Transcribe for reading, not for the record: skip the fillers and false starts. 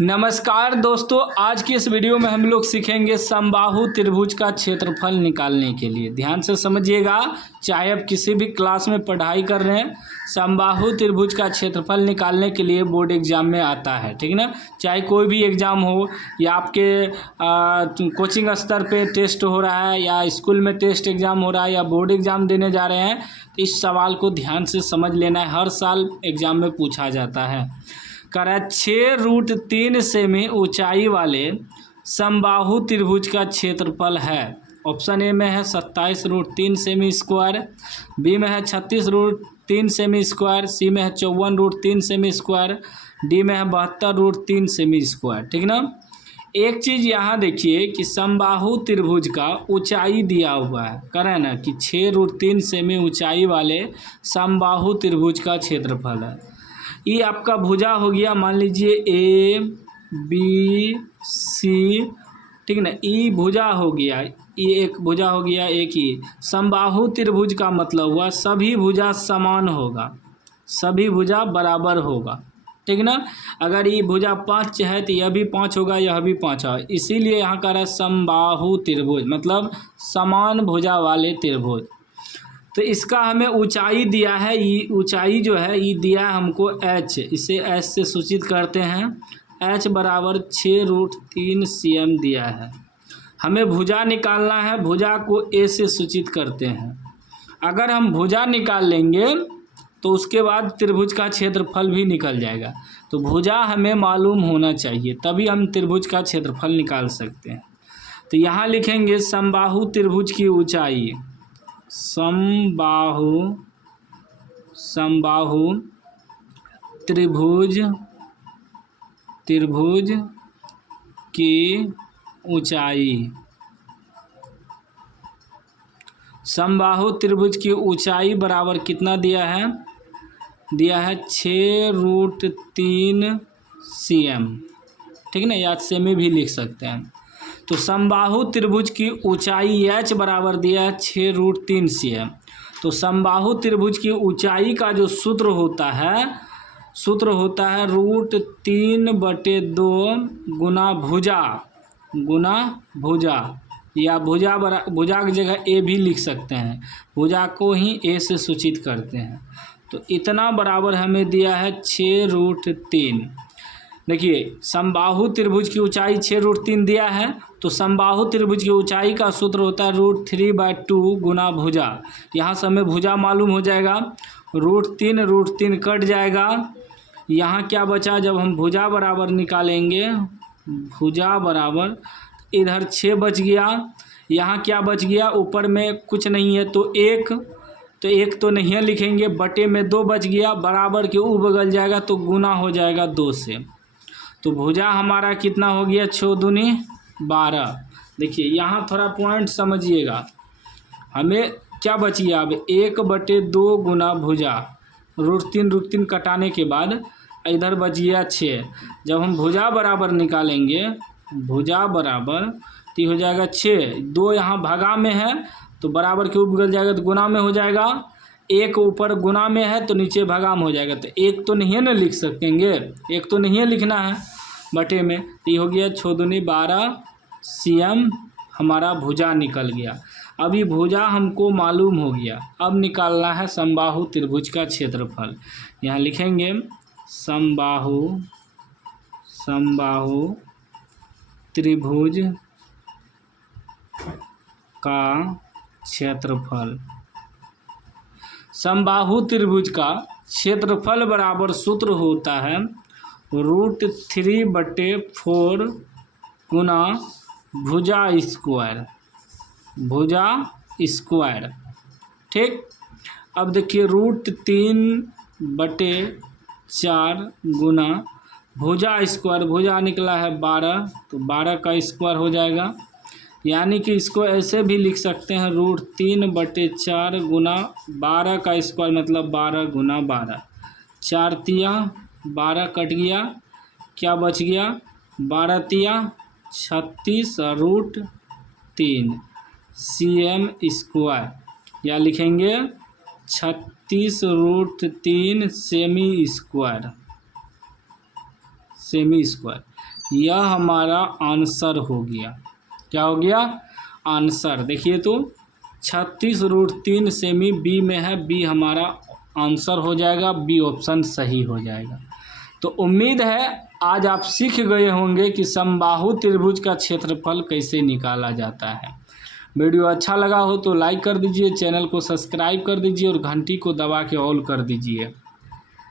नमस्कार दोस्तों, आज की इस वीडियो में हम लोग सीखेंगे समबाहु त्रिभुज का क्षेत्रफल निकालने के लिए। ध्यान से समझिएगा, चाहे आप किसी भी क्लास में पढ़ाई कर रहे हैं, समबाहु त्रिभुज का क्षेत्रफल निकालने के लिए बोर्ड एग्जाम में आता है। ठीक ना, चाहे कोई भी एग्ज़ाम हो या आपके कोचिंग स्तर पे टेस्ट हो रहा है या स्कूल में टेस्ट एग्ज़ाम हो रहा है या बोर्ड एग्ज़ाम देने जा रहे हैं, तो इस सवाल को ध्यान से समझ लेना है। हर साल एग्ज़ाम में पूछा जाता है। 6√3 सेमी ऊंचाई वाले समबाहु त्रिभुज का क्षेत्रफल है। ऑप्शन ए में है 27√3 सेमी स्क्वायर, बी में है 36√3 सेमी स्क्वायर, सी में है 54√3 सेमी स्क्वायर, डी में है 72√3 सेमी स्क्वायर। ठीक ना, एक चीज़ यहाँ देखिए कि समबाहु त्रिभुज का ऊंचाई दिया हुआ है, करें ना कि 6√3 सेमी ऊंचाई वाले समबाहु त्रिभुज का क्षेत्रफल है। ये आपका भुजा हो गया, मान लीजिए ए बी सी, ठीक ना। ई भुजा हो गया, ये एक भुजा हो गया, एक ही। समबाहु त्रिभुज का मतलब हुआ सभी भुजा समान होगा, सभी भुजा बराबर होगा। ठीक ना, अगर ये भुजा 5 है तो यह भी 5 होगा, यह भी 5 है। इसीलिए यहाँ का रहा समबाहु त्रिभुज, मतलब समान भुजा वाले त्रिभुज। तो इसका हमें ऊंचाई दिया है, ये ऊंचाई जो है ये दिया है हमको h, इसे h से सूचित करते हैं। h बराबर 6√3 cm दिया है। हमें भुजा निकालना है, भुजा को a से सूचित करते हैं। अगर हम भुजा निकाल लेंगे तो उसके बाद त्रिभुज का क्षेत्रफल भी निकल जाएगा। तो भुजा हमें मालूम होना चाहिए, तभी हम त्रिभुज का क्षेत्रफल निकाल सकते हैं। तो यहाँ लिखेंगे समबाहु त्रिभुज की ऊंचाई, समबाहु त्रिभुज की ऊंचाई, समबाहु त्रिभुज की ऊंचाई बराबर कितना दिया है? दिया है 6√3 cm। ठीक ना, या सेमी भी लिख सकते हैं। तो समबाहु त्रिभुज की ऊंचाई h बराबर दिया है 6√3 cm। तो समबाहु त्रिभुज की ऊंचाई का जो सूत्र होता है √3/2 गुना भुजा, या भुजा की जगह ए भी लिख सकते हैं। भुजा को ही ए से सूचित करते हैं। तो इतना बराबर हमें दिया है 6√3। देखिए, समबाहु त्रिभुज की ऊंचाई 6√3 दिया है, तो समबाहु त्रिभुज की ऊंचाई का सूत्र होता है √3/2 गुना भुजा। यहाँ से हमें भुजा मालूम हो जाएगा, √3 कट जाएगा। यहाँ क्या बचा? जब हम भुजा बराबर निकालेंगे, भुजा बराबर इधर 6 बच गया, यहाँ क्या बच गया? ऊपर में कुछ नहीं है तो 1 तो नहीं है लिखेंगे, बटे में 2 बच गया, बराबर के ऊ बगल जाएगा तो गुना हो जाएगा 2 से। तो भुजा हमारा कितना हो गया? 6 दूनी 12। देखिए यहाँ थोड़ा पॉइंट समझिएगा, हमें क्या बच गया? अब 1/2 गुना भुजा, √3 कटाने के बाद इधर बच गया 6। जब हम भुजा बराबर निकालेंगे, भुजा बराबर तो हो जाएगा 6, 2 यहाँ भागा में है तो बराबर के ऊपर जाएगा तो गुना में हो जाएगा। 1 ऊपर गुना में है तो नीचे भागा में हो जाएगा। तो 1 तो नहीं है ना लिख सकेंगे, 1 तो नहीं है लिखना है बटे में। तो ये हो गया 6 दूनी 12 cm हमारा भुजा निकल गया। अभी भुजा हमको मालूम हो गया, अब निकालना है समबाहु त्रिभुज का क्षेत्रफल। यहाँ लिखेंगे समबाहु त्रिभुज का क्षेत्रफल। समबाहु त्रिभुज का क्षेत्रफल बराबर सूत्र होता है √3/4 गुना भुजा स्क्वायर। ठीक, अब देखिए √3/4 गुना भुजा स्क्वायर, भुजा निकला है 12, तो 12 का स्क्वायर हो जाएगा। यानी कि इसको ऐसे भी लिख सकते हैं √3/4 गुना 12 का स्क्वायर, मतलब 12 गुना 12। 4 तिया 12 कट गया, क्या बच गया? 12 तिया 36 √3 cm स्क्वायर, या लिखेंगे 36√3 सेमी स्क्वायर। यह हमारा आंसर हो गया। क्या हो गया? आंसर। देखिए तो 36√3 सेमी बी में है, बी हमारा आंसर हो जाएगा, बी ऑप्शन सही हो जाएगा। तो उम्मीद है आज आप सीख गए होंगे कि समबाहु त्रिभुज का क्षेत्रफल कैसे निकाला जाता है। वीडियो अच्छा लगा हो तो लाइक कर दीजिए, चैनल को सब्सक्राइब कर दीजिए और घंटी को दबा के ऑल कर दीजिए।